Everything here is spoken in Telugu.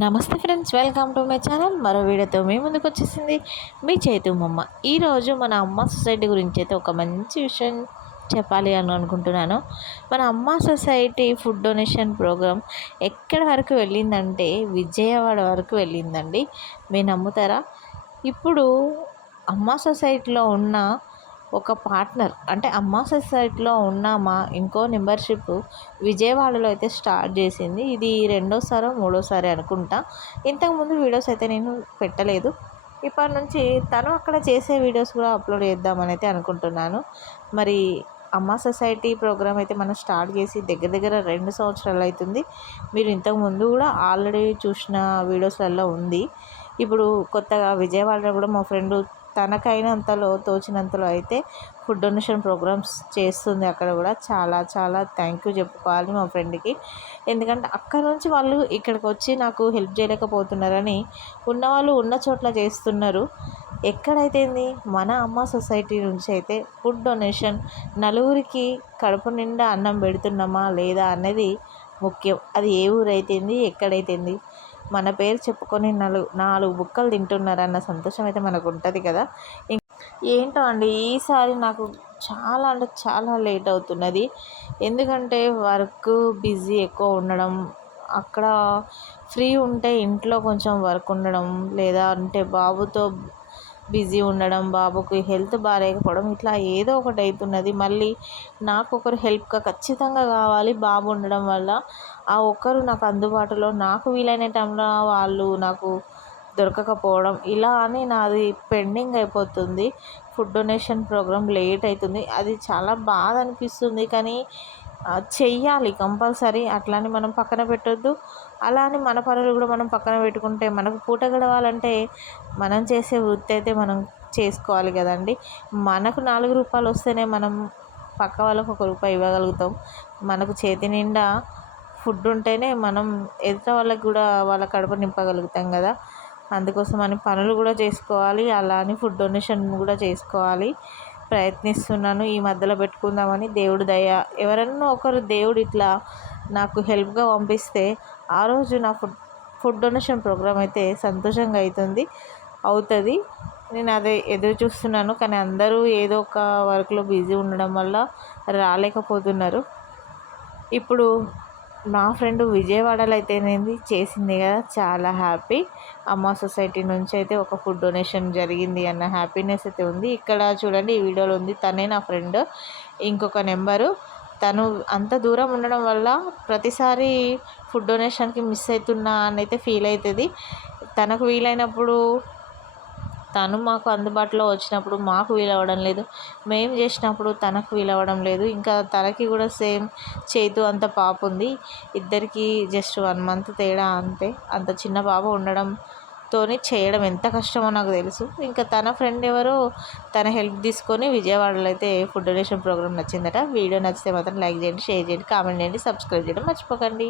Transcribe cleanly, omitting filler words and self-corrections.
నమస్తే friends, welcome to my channel. మరో వీడియోతో మీ ముందుకు వచ్చేసింది మీ చైతు ఈరోజు మన అమ్మ సొసైటీ గురించి అయితే ఒక మంచి విషయం చెప్పాలి అని అనుకుంటున్నాను. మన అమ్మ సొసైటీ ఫుడ్ డొనేషన్ ప్రోగ్రామ్ ఎక్కడి వరకు వెళ్ళిందంటే విజయవాడ వరకు వెళ్ళిందండి. మీరు నమ్ముతారా? ఇప్పుడు అమ్మ సొసైటీలో ఉన్న ఒక పార్ట్నర్ అంటే అమ్మ సొసైటీలో ఉన్న మా ఇంకో మెంబర్షిప్ విజయవాడలో అయితే స్టార్ట్ చేసింది. ఇది రెండోసారో మూడోసారి అనుకుంటా. ఇంతకుముందు వీడియోస్ అయితే నేను పెట్టలేదు. ఇప్పటి నుంచి తను అక్కడ చేసే వీడియోస్ కూడా అప్లోడ్ చేద్దామని అయితే అనుకుంటున్నాను. మరి అమ్మ సొసైటీ ప్రోగ్రామ్ అయితే మనం స్టార్ట్ చేసి దగ్గర దగ్గర 2 సంవత్సరాలు అవుతుంది. మీరు ఇంతకుముందు కూడా ఆల్రెడీ చూసిన వీడియోస్లలో ఉంది. ఇప్పుడు కొత్తగా విజయవాడలో కూడా మా ఫ్రెండ్ తనకైనంతలో తోచినంతలో అయితే ఫుడ్ డొనేషన్ ప్రోగ్రామ్స్ చేస్తుంది. అక్కడ కూడా చాలా చాలా థ్యాంక్ యూ చెప్పుకోవాలి మా ఫ్రెండ్కి. ఎందుకంటే అక్కడ నుంచి వాళ్ళు ఇక్కడికి వచ్చి నాకు హెల్ప్ చేయలేకపోతున్నారని ఉన్నవాళ్ళు ఉన్న చోట్ల చేస్తున్నారు. ఎక్కడైతే మన అమ్మ సొసైటీ నుంచి అయితే ఫుడ్ డొనేషన్ నలుగురికి కడుపు నిండా అన్నం పెడుతున్నామా లేదా అన్నది ముఖ్యం. అది ఏ ఊరైతేంది ఎక్కడైతేంది మన పేరు చెప్పుకొని నాలుగు బుక్కలు తింటున్నారన్న సంతోషం అయితే మనకు ఉంటుంది కదా. ఏంటో అండి, ఈసారి నాకు చాలా అంటే చాలా లేట్ అవుతున్నది. ఎందుకంటే వర్క్ బిజీ ఎక్కువ ఉండడం, అక్కడ ఫ్రీ ఉంటే ఇంట్లో కొంచెం వర్క్ ఉండడం, లేదా అంటే బాబుతో బిజీ ఉండడం, బాబుకి హెల్త్ బాగాలేకపోవడం, ఇట్లా ఏదో ఒకటి అవుతున్నది. మళ్ళీ నాకు ఒకరు హెల్ప్గా ఖచ్చితంగా కావాలి. బాబు ఉండడం వల్ల ఆ ఒక్కరు నాకు అందుబాటులో నాకు వీలైన టైంలో వాళ్ళు నాకు దొరకకపోవడం, ఇలా అని నాది పెండింగ్ అయిపోతుంది. ఫుడ్ డొనేషన్ ప్రోగ్రామ్ లేట్ అవుతుంది. అది చాలా బాధ అనిపిస్తుంది. కానీ చెయ్యాలి కంపల్సరీ. అట్లని మనం పక్కన పెట్టొద్దు. అలా అని మన పనులు కూడా మనం పక్కన పెట్టుకుంటే మనకు పూట గడవాలంటే మనం చేసే వృత్తి అయితే మనం చేసుకోవాలి కదండి. మనకు 4 రూపాయలు వస్తేనే మనం పక్క వాళ్ళకు 1 రూపాయి ఇవ్వగలుగుతాం. మనకు చేతి నిండా ఫుడ్ ఉంటేనే మనం ఎదుట వాళ్ళకి కూడా వాళ్ళ కడుపు నింపగలుగుతాం కదా. అందుకోసం అని పనులు కూడా చేసుకోవాలి, అలా అని ఫుడ్ డొనేషన్ కూడా చేసుకోవాలి. ప్రయత్నిస్తున్నాను ఈ మధ్యలో పెట్టుకుందామని. దేవుడు దయ, ఎవరన్నా ఒకరు దేవుడు ఇట్లా నాకు హెల్ప్గా పంపిస్తే ఆ రోజు నా ఫుడ్ డొనేషన్ ప్రోగ్రామ్ అయితే సంతోషంగా అవుతుంది. నేను అదే ఎదురు చూస్తున్నాను. కానీ అందరూ ఏదో ఒక వర్క్లో బిజీ ఉండడం వల్ల రాలేకపోతున్నారు. ఇప్పుడు నా ఫ్రెండ్ విజయవాడలో అయితేనేది చేసింది కదా, చాలా హ్యాపీ. అమ్మ సొసైటీ నుంచి అయితే ఒక ఫుడ్ డొనేషన్ జరిగింది అన్న హ్యాపీనెస్ అయితే ఉంది. ఇక్కడ చూడండి, ఈ వీడియోలో ఉంది. తనే నా ఫ్రెండ్. ఇంకొక నెంబరు తను అంత దూరం ఉండడం వల్ల ప్రతిసారి ఫుడ్ డొనేషన్కి మిస్ అవుతున్నా అని అయితే ఫీల్ అవుతుంది. తనకు వీలైనప్పుడు తను మాకు అందుబాటులో వచ్చినప్పుడు మాకు వీలవ్వడం లేదు, మేము చేసినప్పుడు తనకు వీలవ్వడం లేదు. ఇంకా తనకి కూడా సేమ్ చేతు అంత పాప ఉంది. ఇద్దరికి జస్ట్ 1 మంత్ తేడా అంతే. అంత చిన్న పాప ఉండడంతోనే చేయడం ఎంత కష్టమో నాకు తెలుసు. ఇంకా తన ఫ్రెండ్ ఎవరో తన హెల్ప్ తీసుకొని విజయవాడలో అయితే ఫుడ్ డొనేషన్ ప్రోగ్రామ్ నచ్చిందట. వీడియో నచ్చితే మాత్రం లైక్ చేయండి, షేర్ చేయండి, కామెంట్ చేయండి, సబ్స్క్రైబ్ చేయడం మర్చిపోకండి.